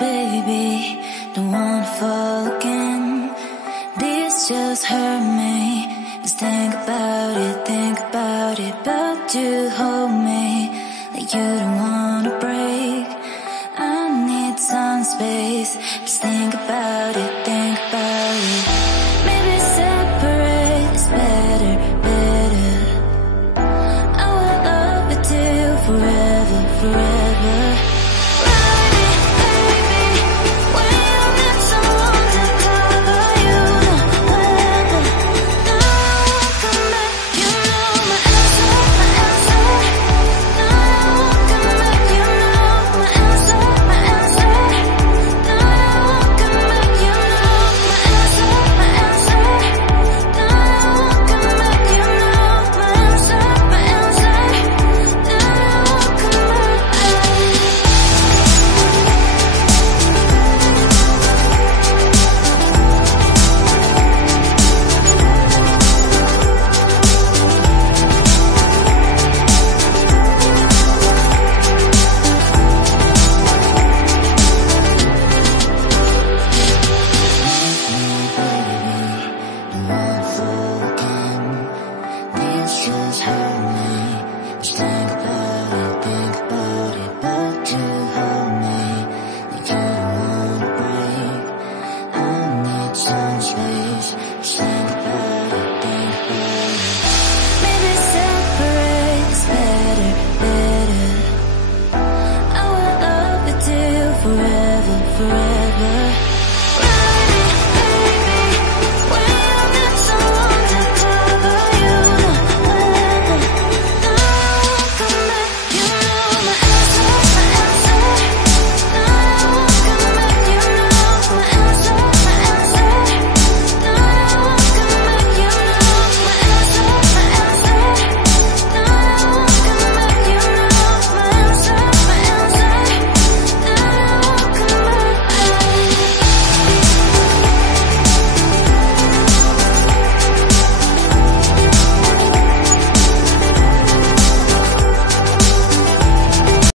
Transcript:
baby, don't wanna fall again. This just hurt me. Just think about it, but you hold me like you don't wanna break. I need some space. Just think about it.